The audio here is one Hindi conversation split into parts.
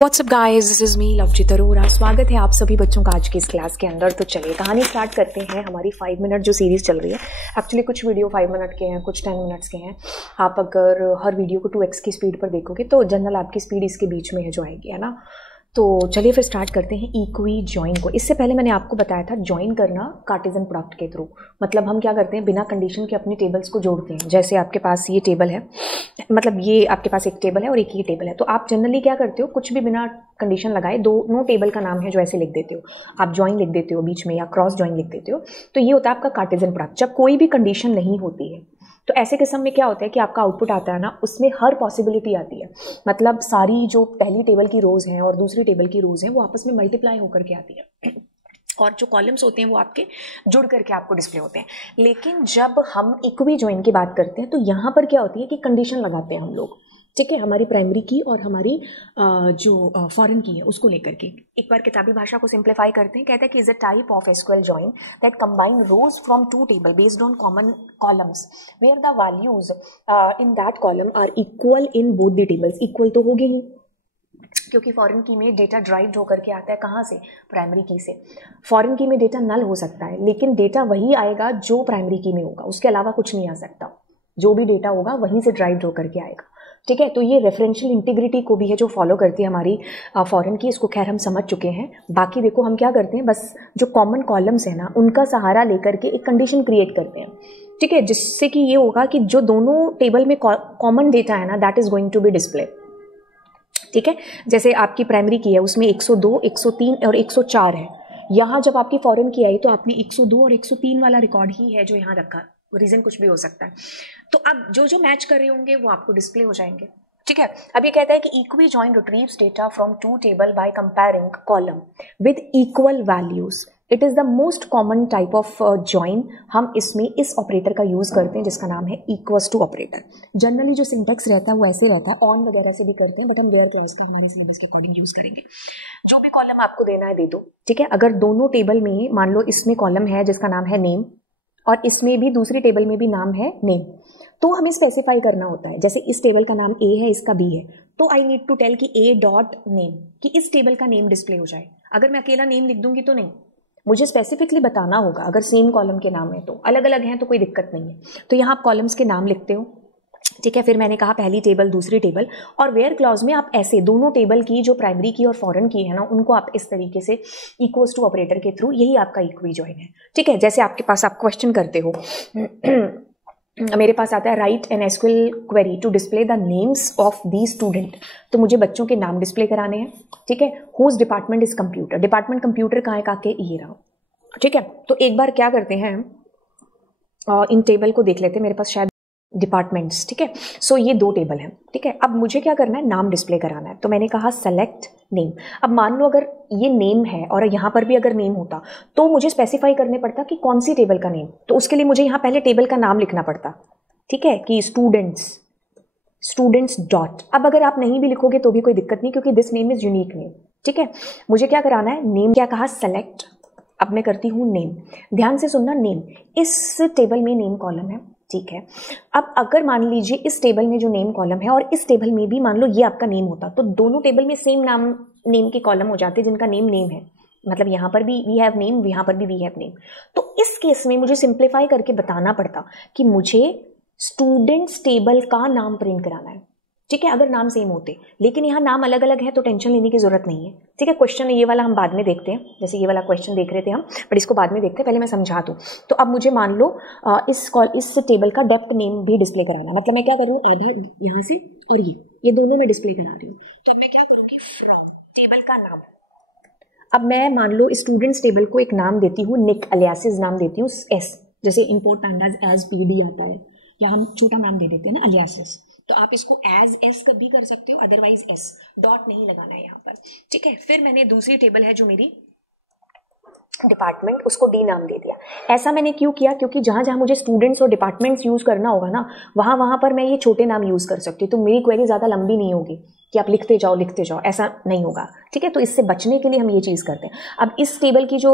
WhatsApp guys, this is me Lovejeet Arora. स्वागत है आप सभी बच्चों का आज की इस क्लास के अंदर। तो चलिए कहानी स्टार्ट करते हैं। हमारी 5 मिनट जो सीरीज चल रही है, एक्चुअली कुछ वीडियो 5 मिनट के हैं, कुछ 10 मिनट्स के हैं। आप अगर हर वीडियो को 2x की स्पीड पर देखोगे तो जनरल आपकी स्पीड इसके बीच में है जो आएगी, है ना। तो चलिए फिर स्टार्ट करते हैं इक्वी जॉइन को। इससे पहले मैंने आपको बताया था ज्वाइन करना कार्टेशियन प्रोडक्ट के थ्रू। मतलब हम क्या करते हैं, बिना कंडीशन के अपनी टेबल्स को जोड़ते हैं। जैसे आपके पास ये टेबल है, मतलब ये आपके पास एक टेबल है और एक ये टेबल है, तो आप जनरली क्या करते हो, कुछ भी बिना कंडीशन लगाए दोनों टेबल का नाम है जो ऐसे लिख देते हो। आप ज्वाइन लिख देते हो बीच में या क्रॉस ज्वाइन लिख देते हो। तो ये होता है आपका कार्टेशियन प्रोडक्ट। जब कोई भी कंडीशन नहीं होती है तो ऐसे किस्म में क्या होता है कि आपका आउटपुट आता है ना, उसमें हर पॉसिबिलिटी आती है। मतलब सारी जो पहली टेबल की रोज हैं और दूसरी टेबल की रोज हैं वो आपस में मल्टीप्लाई होकर के आती है, और जो कॉलम्स होते हैं वो आपके जुड़ करके आपको डिस्प्ले होते हैं। लेकिन जब हम इक्वी जॉइन की बात करते हैं तो यहाँ पर क्या होती है कि कंडीशन लगाते हैं हम लोग, ठीक है, हमारी प्राइमरी की और हमारी जो फॉरेन की है उसको लेकर के। एक बार किताबी भाषा को सिंप्लीफाई करते हैं, कहते हैं कि is a type of SQL join that combine rows from two table based on common columns where the values in that column are equal in both the tables. Equal तो होगी नहीं, क्योंकि फॉरेन की में डेटा ड्राइव होकर के आता है कहाँ से, प्राइमरी की से। फॉरेन की में डेटा नल हो सकता है, लेकिन डेटा वही आएगा जो प्राइमरी की में होगा, उसके अलावा कुछ नहीं आ सकता। जो भी डेटा होगा वहीं से ड्राइव होकर के आएगा, ठीक है। तो ये रेफरेंशियल इंटीग्रिटी को भी है जो फॉलो करती है हमारी फॉरेन की, इसको खैर हम समझ चुके हैं। बाकी देखो हम क्या करते हैं, बस जो कॉमन कॉलम्स है ना उनका सहारा लेकर के एक कंडीशन क्रिएट करते हैं, ठीक है, जिससे कि ये होगा कि जो दोनों टेबल में कॉमन डेटा है ना that is going to be display, ठीक है। जैसे आपकी प्राइमरी की है उसमें 102, 103 और 104 है। यहाँ जब आपकी फॉरेन की आई तो आपने 102 और 103 वाला रिकॉर्ड ही है जो यहाँ रखा। रीजन कुछ भी हो सकता है। तो अब जो जो मैच कर रहे होंगे वो आपको डिस्प्ले हो जाएंगे, ठीक है। अब ये कहता है कि equi join retrieves data from two table by comparing column with equal values. It is the most common type of join. हम इसमें इस ऑपरेटर का यूज करते हैं जिसका नाम है इक्वस टू ऑपरेटर। जनरली जो सिंटेक्स रहता है वो ऐसे रहता है, ऑन वगैरह से भी करते हैं, बट हम वेयर क्लॉज का हमारे सिलेबस के अकॉर्डिंग यूज करेंगे। जो भी कॉलम आपको देना है दे दो, ठीक है। अगर दोनों टेबल में मान लो इसमें कॉलम है जिसका नाम है नेम और इसमें भी दूसरी टेबल में भी नाम है नेम, तो हमें स्पेसिफाई करना होता है। जैसे इस टेबल का नाम ए है, इसका बी है, तो आई नीड टू टेल कि ए डॉट नेम, कि इस टेबल का नेम डिस्प्ले हो जाए। अगर मैं अकेला नेम लिख दूंगी तो नहीं, मुझे स्पेसिफिकली बताना होगा। अगर सेम कॉलम के नाम है तो अलग अलग हैं तो कोई दिक्कत नहीं है। तो यहाँ आप कॉलम्स के नाम लिखते हो, ठीक है। फिर मैंने कहा पहली टेबल दूसरी टेबल, और वेयर क्लॉज में आप ऐसे दोनों टेबल की जो प्राइमरी की और फॉरेन की है ना उनको आप इस तरीके से इक्वल्स टू ऑपरेटर के थ्रू, यही आपका इक्वी जॉइन है, ठीक है। जैसे आपके पास आप क्वेश्चन करते हो मेरे पास आता है write an SQL query to display the names of the student. तो मुझे बच्चों के नाम डिस्प्ले कराने हैं, ठीक है। Whose department is computer, department computer कहाँ है, कहा के ये रहा, ठीक है। तो एक बार क्या करते हैं, इन टेबल को देख लेते हैं। मेरे पास शायद डिपार्टमेंट्स, ठीक है। सो ये दो टेबल हैं, ठीक है। अब मुझे क्या करना है, नाम डिस्प्ले कराना है। तो मैंने कहा सेलेक्ट नेम। अब मान लो अगर ये नेम है और यहाँ पर भी अगर नेम होता तो मुझे स्पेसिफाई करने पड़ता कि कौन सी टेबल का नेम। तो उसके लिए मुझे यहाँ पहले टेबल का नाम लिखना पड़ता, ठीक है, कि स्टूडेंट्स डॉट। अब अगर आप नहीं भी लिखोगे तो भी कोई दिक्कत नहीं, क्योंकि this name is unique name, ठीक है। मुझे क्या कराना है, नेम क्या कहा, सेलेक्ट। अब मैं करती हूँ नेम। ध्यान से सुनना, नेम इस टेबल में नेम कॉलम है, ठीक है। अब अगर मान लीजिए इस टेबल में जो नेम कॉलम है और इस टेबल में भी मान लो ये आपका नेम होता, तो दोनों टेबल में सेम नाम नेम के कॉलम हो जाते जिनका नेम है। मतलब यहाँ पर भी वी हैव नेम, यहाँ पर भी वी हैव नेम। तो इस केस में मुझे सिंप्लीफाई करके बताना पड़ता कि मुझे स्टूडेंट्स टेबल का नाम प्रिंट कराना है, ठीक है, अगर नाम सेम होते। लेकिन यहाँ नाम अलग अलग है तो टेंशन लेने की जरूरत नहीं है, ठीक है। क्वेश्चन ये वाला हम बाद में देखते हैं, जैसे ये वाला क्वेश्चन देख रहे थे हम, बट इसको बाद में देखते हैं, पहले मैं समझा दूँ। तो अब मुझे मान लो इस टेबल का डेप्थ नेम भी डिस्प्ले कराना। मतलब मैं क्या करूँ, आधा यहाँ से और ये दोनों में डिस्प्ले करा रही हूँ। तो मैं क्या करूँगी, फ्रॉम टेबल का नाम। अब मैं मान लो स्टूडेंट्स टेबल को एक नाम देती हूँ, निक अलियासिस नाम देती हूँ, एस, जैसे इंपोर्ट पैंडाज एज पीडी आता है, या हम छोटा नाम दे देते हैं ना अलियासिस। तो आप इसको एज एस भी कर सकते हो, अदरवाइज एस, डॉट नहीं लगाना है यहाँ पर, ठीक है। फिर मैंने दूसरी टेबल है जो मेरी डिपार्टमेंट, उसको डी नाम दे दिया। ऐसा मैंने क्यों किया? क्योंकि जहाँ जहाँ मुझे स्टूडेंट्स और डिपार्टमेंट्स यूज़ करना होगा ना, वहाँ वहाँ पर मैं ये छोटे नाम यूज़ कर सकती हूँ, तो मेरी क्वेरी ज़्यादा लंबी नहीं होगी कि आप लिखते जाओ, ऐसा नहीं होगा, ठीक है। तो इससे बचने के लिए हम ये चीज़ करते हैं। अब इस टेबल की जो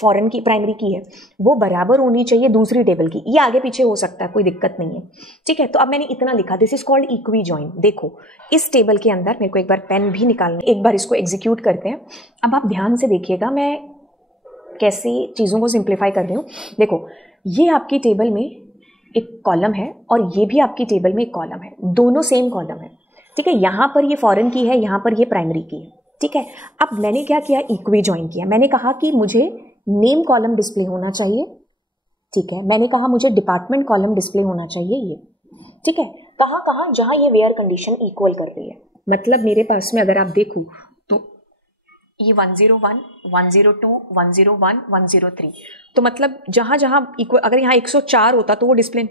फॉरेन की प्राइमरी की है वो बराबर होनी चाहिए दूसरी टेबल की, ये आगे पीछे हो सकता है, कोई दिक्कत नहीं है, ठीक है। तो अब मैंने इतना लिखा, this is called equi join. देखो इस टेबल के अंदर मेरे को एक बार पेन भी निकालना, एक बार इसको एग्जीक्यूट करते हैं। अब आप ध्यान से देखिएगा मैं कैसे चीज़ों को सिंप्लीफाई कर रही हूँ। देखो ये आपकी टेबल में एक कॉलम है और ये भी आपकी टेबल में एक कॉलम है, दोनों सेम कॉलम है, ठीक है। यहाँ पर ये फॉरेन की है, यहाँ पर ये प्राइमरी की है, ठीक है। अब मैंने क्या किया? इक्वी जॉइन किया। मैंने कहा कि मुझे नेम कॉलम डिस्प्ले होना चाहिए, ठीक है। मैंने कहा मुझे डिपार्टमेंट कॉलम डिस्प्ले होना चाहिए, ये, ठीक है। कहाँ कहाँ? जहाँ ये वेयर कंडीशन इक्वल कर रही है। मतलब मेरे पास में अगर आप देखो तो ये 101, 102, 101, 103, तो मतलब जहाँ जहाँ इक्वल, अगर यहाँ 104 होता तो वो डिस्प्ले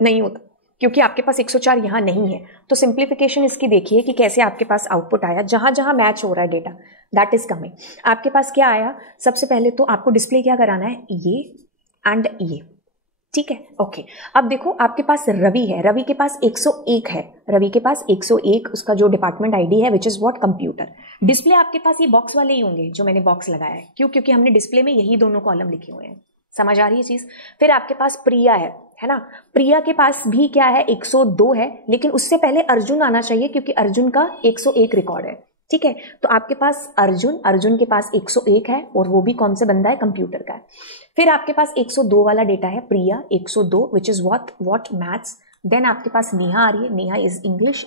नहीं होता, क्योंकि आपके पास 104 यहाँ नहीं है। तो सिंप्लीफिकेशन इसकी देखिए कि कैसे आपके पास आउटपुट आया, जहाँ जहाँ मैच हो रहा है डेटा, दैट इज कमिंग। आपके पास क्या आया? सबसे पहले तो आपको डिस्प्ले क्या कराना है? ये एंड ये, ठीक है, ओके। अब देखो आपके पास रवि है, रवि के पास 101 है, रवि के पास 101 उसका जो डिपार्टमेंट आईडी है, विच इज व्हाट? कंप्यूटर। डिस्प्ले आपके पास ये बॉक्स वाले ही होंगे जो मैंने बॉक्स लगाया है, क्यों? क्योंकि हमने डिस्प्ले में यही दोनों कॉलम लिखे हुए हैं। समझ आ रही है चीज? फिर आपके पास प्रिया है ना, प्रिया के पास भी क्या है? 102 है, लेकिन उससे पहले अर्जुन आना चाहिए क्योंकि अर्जुन का 101 रिकॉर्ड है, ठीक है। तो आपके पास अर्जुन के पास 101 है और वो भी कौन से बंदा है? कंप्यूटर का है। फिर आपके पास 102 वाला डेटा है, Priya 102, which is what? Maths. Then आपके पास नेहा आ रही है, नेहा इज इंग्लिश,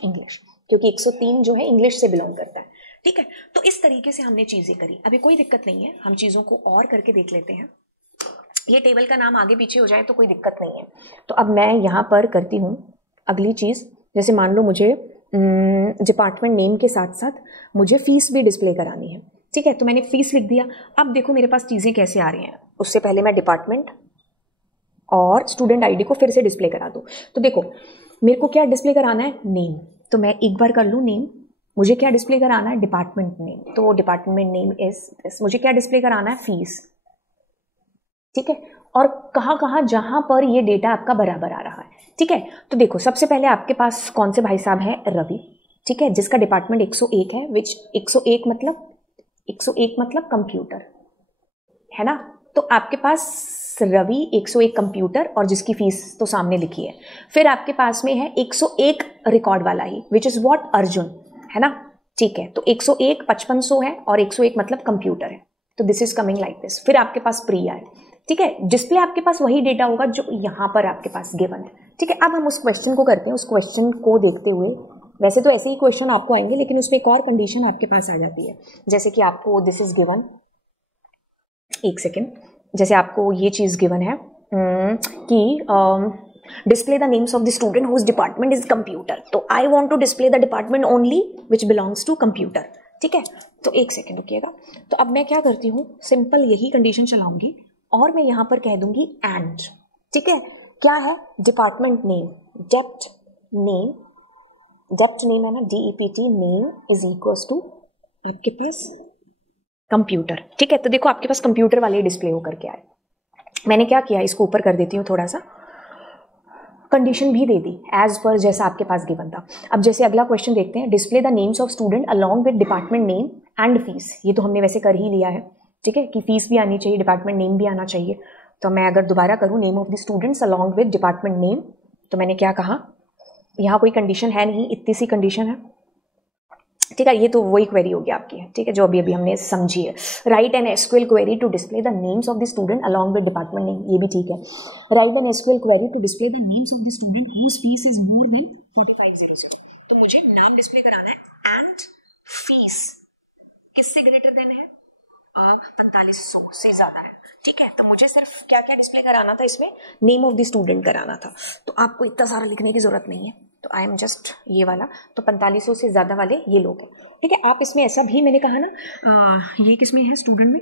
क्योंकि 103 जो है इंग्लिश से बिलोंग करता है, ठीक है। तो इस तरीके से हमने चीजें करी। अभी कोई दिक्कत नहीं है, हम चीजों को और करके देख लेते हैं। ये टेबल का नाम आगे पीछे हो जाए तो कोई दिक्कत नहीं है। तो अब मैं यहाँ पर करती हूँ अगली चीज, जैसे मान लो मुझे डिपार्टमेंट नेम के साथ साथ मुझे फीस भी डिस्प्ले करानी है, ठीक है। तो मैंने फीस लिख दिया। अब देखो मेरे पास चीज़ें कैसे आ रही हैं। उससे पहले मैं डिपार्टमेंट और स्टूडेंट आईडी को फिर से डिस्प्ले करा दूँ। तो देखो मेरे को क्या डिस्प्ले कराना है? नेम। तो मैं एक बार कर लूँ नेम। मुझे क्या डिस्प्ले कराना है? Department name. तो डिपार्टमेंट नेम इज, मुझे क्या डिस्प्ले कराना है? फीस, ठीक है। और कहाँ कहाँ जहां पर ये डेटा आपका बराबर आ रहा है, ठीक है। तो देखो सबसे पहले आपके पास कौन से भाई साहब हैं? रवि, ठीक है, जिसका डिपार्टमेंट 101 है, विच 101 मतलब कंप्यूटर, है ना। तो आपके पास रवि 101 कंप्यूटर और जिसकी फीस तो सामने लिखी है। फिर आपके पास में है 101 रिकॉर्ड वाला ही, विच इज व्हाट? अर्जुन, है ना, ठीक है। तो 101 5500 है और 101 मतलब कंप्यूटर है। तो this is coming like this. फिर आपके पास प्रिया है, ठीक है। डिस्प्ले आपके पास वही डेटा होगा जो यहाँ पर आपके पास गिवन है, ठीक है। अब हम उस क्वेश्चन को करते हैं। उस क्वेश्चन को देखते हुए, वैसे तो ऐसे ही क्वेश्चन आपको आएंगे, लेकिन उसमें एक और कंडीशन आपके पास आ जाती है। जैसे कि आपको दिस इज गिवन, एक सेकेंड, जैसे आपको ये चीज गिवन है कि display the names of the student whose department is computer. तो I want to display the department only which belongs to computer, ठीक है। तो एक सेकेंड रुकिएगा। तो अब मैं क्या करती हूँ, सिंपल यही कंडीशन चलाऊंगी और मैं यहां पर कह दूंगी एंड, ठीक है। क्या है? डिपार्टमेंट नेम, डेप्थ नेम है ना, DEPT name is equals to आपके पास कंप्यूटर, ठीक है। तो देखो आपके पास कंप्यूटर वाले डिस्प्ले होकर के आए। मैंने क्या किया, इसको ऊपर कर देती हूँ थोड़ा सा, कंडीशन भी दे दी एज पर जैसा आपके पास गिवन था। अब जैसे अगला क्वेश्चन देखते हैं, display the names of student along with department name and fees. ये तो हमने वैसे कर ही लिया है, ठीक है, कि फीस भी आनी चाहिए, डिपार्टमेंट नेम भी आना चाहिए। तो मैं अगर दोबारा करूँ, name of the students along with department name, तो मैंने क्या कहा, यहाँ कोई कंडीशन है नहीं, इतनी सी कंडीशन है, ठीक है। ये तो वही क्वेरी होगी आपकी, ठीक है, जो अभी हमने समझी है। Write an SQL query to display the names of the student along with department name, ये भी ठीक है। Write an SQL query to display the names of the student whose fees is more than 4500। तो मुझे नाम डिस्प्ले कराना है एंड फीस किससे ग्रेटर देन है? 4500 से ज्यादा है, ठीक है। तो मुझे सिर्फ क्या क्या डिस्प्ले कराना था इसमें? नेम ऑफ द स्टूडेंट कराना था। तो आपको इतना सारा लिखने की जरूरत नहीं है, तो आई एम जस्ट ये वाला। तो 4500 से ज्यादा वाले ये लोग हैं, ठीक है। आप इसमें ऐसा भी मैंने कहा ना, ये किसमें है? स्टूडेंट में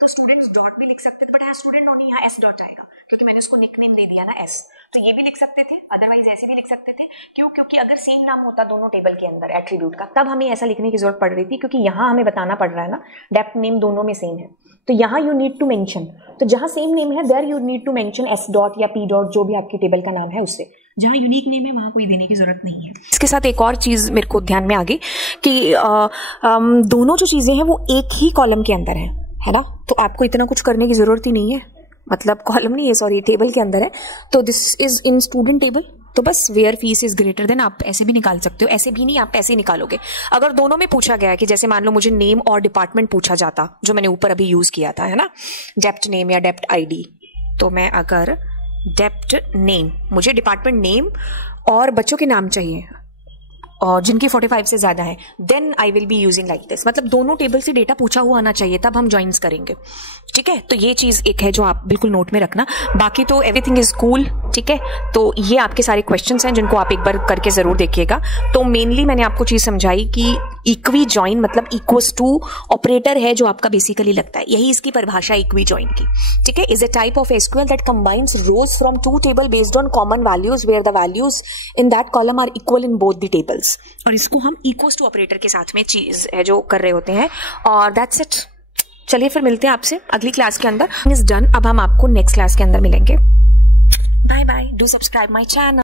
तो स्टूडेंट्स डॉट भी लिख सकते थे, बट हाँ स्टूडेंट ओनली यहाँ एस डॉट आएगा क्योंकि मैंने उसको निकनेम दे दिया ना एस। तो ये भी लिख सकते थे, अदरवाइज ऐसे भी लिख सकते थे। क्यों? क्योंकि अगर सेम नाम होता दोनों टेबल के अंदर एट्रीब्यूट का, तब हमें ऐसा लिखने की जरूरत पड़ रही थी, क्योंकि यहाँ हमें बताना पड़ रहा है ना डेप्थ नेम दोनों में सेम है। तो यहाँ यू नीड टू मेंशन, तो जहाँ सेम नेम है there you need to mention S dot या पी डॉट, जो भी आपकी टेबल का नाम है उससे। जहाँ यूनिक नेम है वहाँ कोई देने की जरूरत नहीं है। इसके साथ एक और चीज़ मेरे को ध्यान में आ गई कि दोनों जो चीज़ें हैं वो एक ही कॉलम के अंदर है ना, तो आपको इतना कुछ करने की जरूरत ही नहीं है। मतलब कॉलम नहीं है, सॉरी, टेबल के अंदर है, तो this is in student table, तो बस where fees is greater than, आप ऐसे भी निकाल सकते हो, ऐसे भी नहीं, आप ऐसे ही निकालोगे। अगर दोनों में पूछा गया कि जैसे मान लो मुझे नेम और डिपार्टमेंट पूछा जाता, जो मैंने ऊपर अभी यूज किया था, है ना, डेप्ट नेम या डेप्ट आईडी, तो मैं अगर डेप्ट नेम, मुझे डिपार्टमेंट नेम और बच्चों के नाम चाहिए और जिनकी 45 से ज्यादा है, then I will be using like this. मतलब दोनों टेबल से डेटा पूछा हुआ आना चाहिए, तब हम ज्वाइंस करेंगे। ठीक है, तो ये चीज एक है जो आप बिल्कुल नोट में रखना। बाकी तो एवरीथिंग इज कूल। ठीक है, तो ये आपके सारे क्वेश्चंस हैं जिनको आप एक बार करके जरूर देखिएगा। तो मेनली मैंने आपको चीज समझाई कि इक्वी ज्वाइन मतलब इक्वल्स टू ऑपरेटर है जो आपका बेसिकली लगता है, यही इसकी परिभाषा इक्वी ज्वाइन की। ठीक है, is a type of SQL that combines rows from two table based on common values where the values in that column are equal in both the tables. और इसको हम इक्वल्स टू ऑपरेटर के साथ में चीज है जो कर रहे होते हैं, और दैट्स इट। चलिए फिर मिलते हैं आपसे अगली क्लास के अंदर। Is done. अब हम आपको नेक्स्ट क्लास के अंदर मिलेंगे। Bye bye, do subscribe my channel.